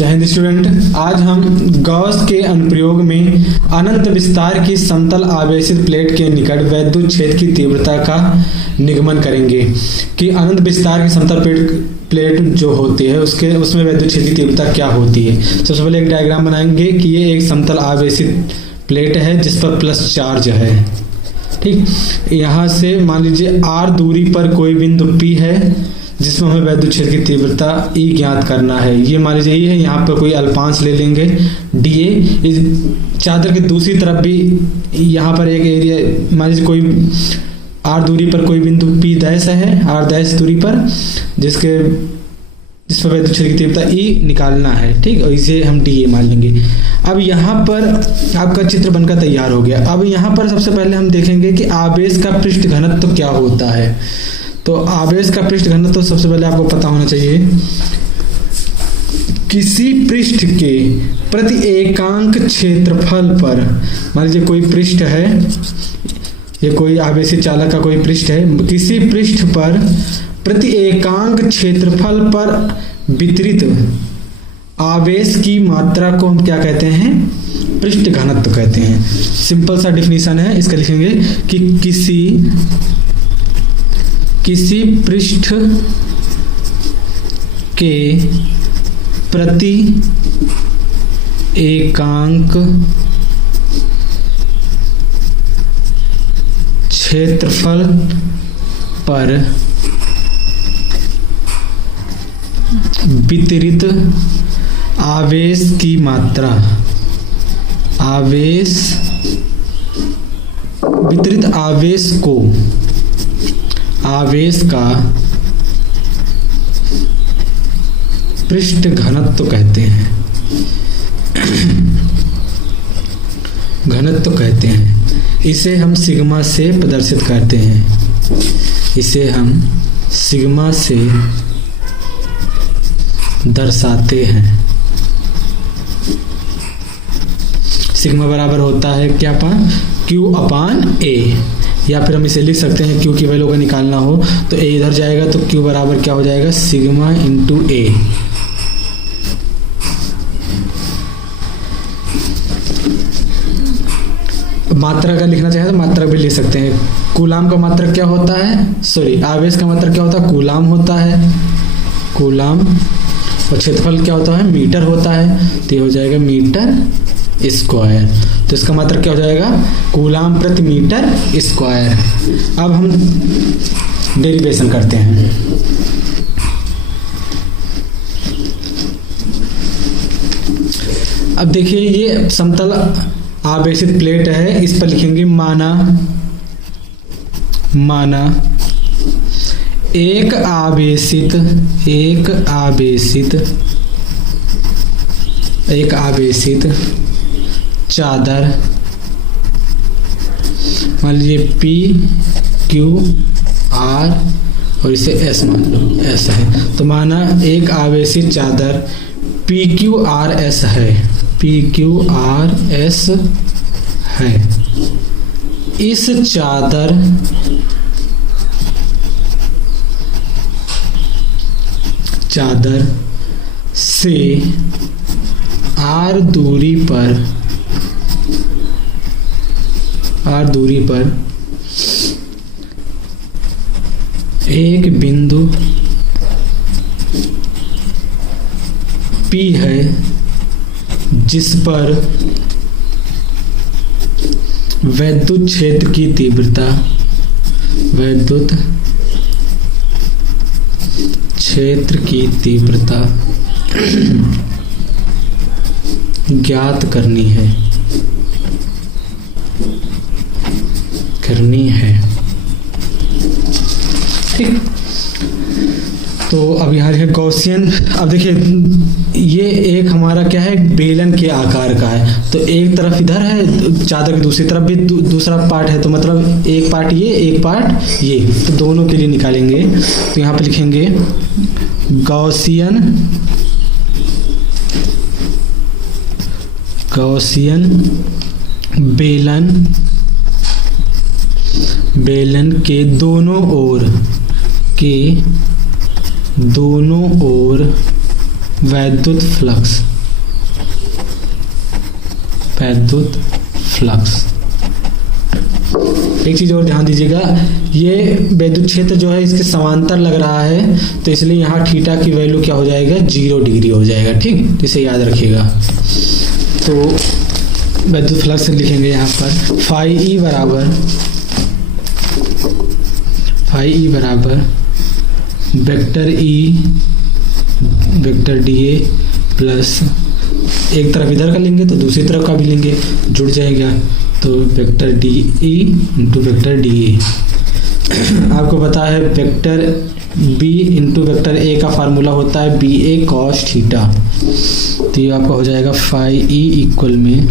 जय हिंद स्टूडेंट। आज हम गॉस के अनुप्रयोग में अनंत विस्तार की समतल आवेशित प्लेट के निकट वैद्युत क्षेत्र की तीव्रता का निगमन करेंगे कि अनंत विस्तार की समतल प्लेट जो होती है उसमें वैद्युत क्षेत्र की तीव्रता क्या होती है। सबसे पहले एक डायग्राम बनाएंगे कि ये एक समतल आवेशित प्लेट है जिस पर प्लस चार्ज है। ठीक, यहाँ से मान लीजिए r दूरी पर कोई बिंदु P है जिसमें हमें वैद्युत क्षेत्र की तीव्रता E ज्ञात करना है। ये मान लीजिए ये है, यहाँ पर कोई अल्पांश ले लेंगे dA। इस चादर की दूसरी तरफ भी यहाँ पर एक एरिया मान लीजिए कोई r दूरी पर कोई बिंदु P डैश है, r डैश दूरी पर जिस पर वैद्युत क्षेत्र की तीव्रता E निकालना है। ठीक, और इसे हम dA मान लेंगे। अब यहाँ पर आपका चित्र बनकर तैयार हो गया। अब यहाँ पर सबसे पहले हम देखेंगे कि आवेश का पृष्ठ घनत्व तो क्या होता है। तो आवेश का पृष्ठ घनत्व तो सबसे पहले आपको पता होना चाहिए। किसी पृष्ठ के प्रति एकांक क्षेत्रफल पर, मान लीजिए कोई पृष्ठ है, ये कोई आवेशित चालक का कोई पृष्ठ है, किसी पृष्ठ पर प्रति एकांक क्षेत्रफल पर वितरित आवेश की मात्रा को हम क्या कहते हैं? पृष्ठ घनत्व कहते हैं। सिंपल सा डिफिनीशन है, इसका लिखेंगे कि किसी पृष्ठ के प्रति एकांक क्षेत्रफल पर वितरित आवेश की मात्रा, वितरित आवेश का पृष्ठ घनत्व कहते हैं। घनत्व कहते हैं। इसे हम सिग्मा से प्रदर्शित करते हैं। इसे हम सिग्मा से दर्शाते हैं। सिग्मा बराबर होता है क्या Q अपान A, या फिर हम इसे लिख सकते हैं Q की वैल्यू का निकालना हो तो A इधर जाएगा तो Q बराबर क्या हो जाएगा? Sigma into A। मात्रा का लिखना चाहे तो मात्रा भी लिख सकते हैं। कूलाम का मात्रक क्या होता है? सॉरी, आवेश का मात्रक क्या होता है? कूलाम होता है, कूलाम। और क्षेत्रफल क्या होता है? मीटर होता है। तो ये हो जाएगा मीटर स्क्वायर। तो इसका मात्रक क्या हो जाएगा? कूलाम प्रति मीटर स्क्वायर। अब हम डेरिवेशन करते हैं। अब देखिए ये समतल आवेशित प्लेट है, इस पर लिखेंगे माना एक आवेशित चादर, मान लीजिए P Q R और इसे S मान लो, S है। तो माना एक आवेशित चादर PQRS है, PQRS है। इस चादर से R दूरी पर एक बिंदु P है जिस पर वैद्युत क्षेत्र की तीव्रता ज्ञात करनी है। ठीक, तो अब यहाँ देखिए गॉसियन। अब देखिए ये एक हमारा क्या है? बेलन के आकार का है। तो एक तरफ इधर है, चादर की दूसरी तरफ भी दूसरा पार्ट है। तो मतलब एक पार्ट ये, एक पार्ट ये, तो दोनों के लिए निकालेंगे। तो यहाँ पे लिखेंगे गॉसियन बेलन के दोनों ओर वैद्युत फ्लक्स। एक चीज और ध्यान दीजिएगा, ये वैद्युत क्षेत्र जो है इसके समांतर लग रहा है, तो इसलिए यहाँ थीटा की वैल्यू क्या हो जाएगा, 0 डिग्री हो जाएगा। ठीक, तो इसे याद रखिएगा। तो वैद्युत फ्लक्स लिखेंगे यहाँ पर फाई ई बराबर वेक्टर ई वेक्टर डी ए प्लस, एक तरफ इधर का लेंगे तो दूसरी तरफ का भी लेंगे, जुड़ जाएगा, तो vector D E into vector D A. आपको पता है vector B into vector A का फार्मूला होता है बी ए कॉस थीटा, तो ये आपका हो जाएगा फाई ई इक्वल में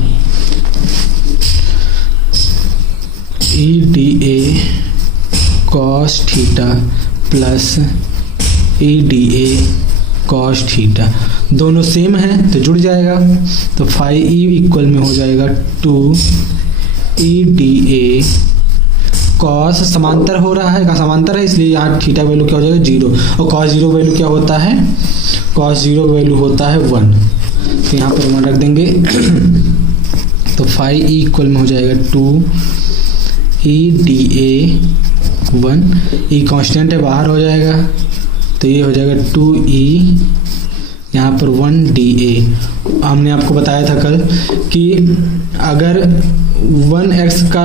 E D A cos theta plus E D A cos theta, दोनों सेम है तो जुड़ जाएगा, तो फाई ई इक्वल में हो जाएगा 2 ई डी ए कॉस, समांतर हो रहा है, समांतर है इसलिए यहाँ थीटा वैल्यू क्या हो जाएगा 0, और कॉस 0 वैल्यू क्या होता है, कॉस 0 वैल्यू होता है 1, तो यहाँ पर 1 रख देंगे। तो फाई ई इक्वल में हो जाएगा 2 E D A 1, E constant है बाहर हो जाएगा, तो ये हो जाएगा 2 ई यहाँ पर 1 डी ए। हमने आपको बताया था कल कि अगर 1 x का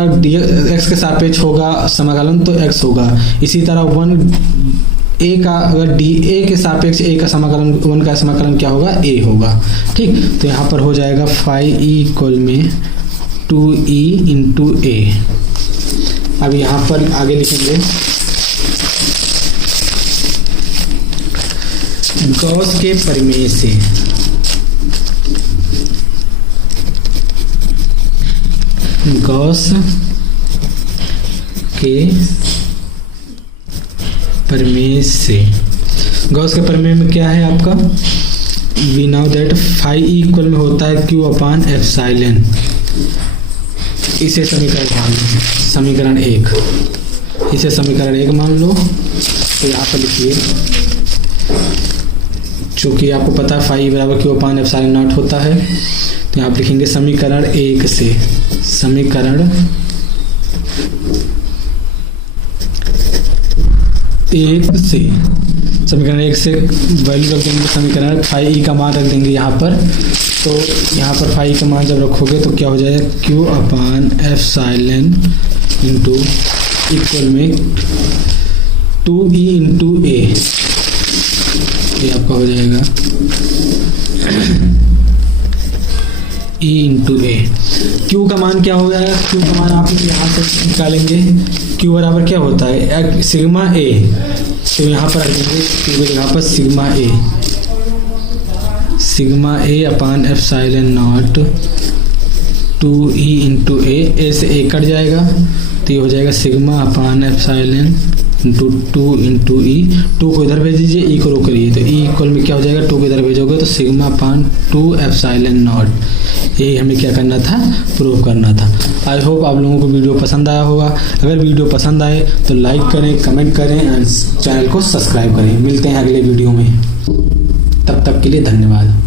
x के सापेक्ष होगा समाकलन तो x होगा, इसी तरह 1 a का अगर डी ए के सापेक्ष a का समाकलन 1 का समाकलन क्या होगा, a होगा। ठीक, तो यहाँ पर हो जाएगा फाई ई इक्वल में 2e इंटू ए। अब यहाँ पर आगे लिखेंगे गॉस के प्रमेय से गॉस के प्रमेय में क्या है आपका, we know that phi E equal में होता है क्यू अपान एप्सिलॉन, इसे समीकरण 1, इसे समीकरण 1 मान लो। तो यहाँ पर लिखिए, चूँकि आपको पता है फाई बराबर क्यू अपान एप्सिलॉन नॉट होता है, तो यहाँ पर लिखेंगे समीकरण 1 से समीकरण 1 से वैल्यू रख देंगे, समीकरण फाई ई का मान रख देंगे यहाँ पर। तो यहाँ पर फाई का मान जब रखोगे तो क्या हो जाएगा, क्यू अपान एप्सिलॉन इंटू इक्वल में 2e इंटू ए, ये आपका हो जाएगा e इंटू ए। क्यू का मान क्या हो जाएगा, क्यू का मान आप यहाँ से निकालेंगे, क्यू बराबर क्या होता है सिग्मा ए, तो यहाँ पर रख देंगे क्यू यहाँ पर sigma A upon epsilon not 2e into A से ए कट जाएगा, तो ये हो जाएगा sigma upon epsilon into 2 into E, 2 को इधर भेज दीजिए, ई को रोक करिए, तो ई इक्वल में क्या हो जाएगा, 2 को इधर भेजोगे तो सिग्मा अपान 2 एप्सिलॉन नॉट, यही हमें क्या करना था, प्रूव करना था। आई होप आप लोगों को वीडियो पसंद आया होगा। अगर वीडियो पसंद आए तो लाइक करें, कमेंट करें एंड चैनल को सब्सक्राइब करें। मिलते हैं अगले वीडियो में, तब तक के लिए धन्यवाद।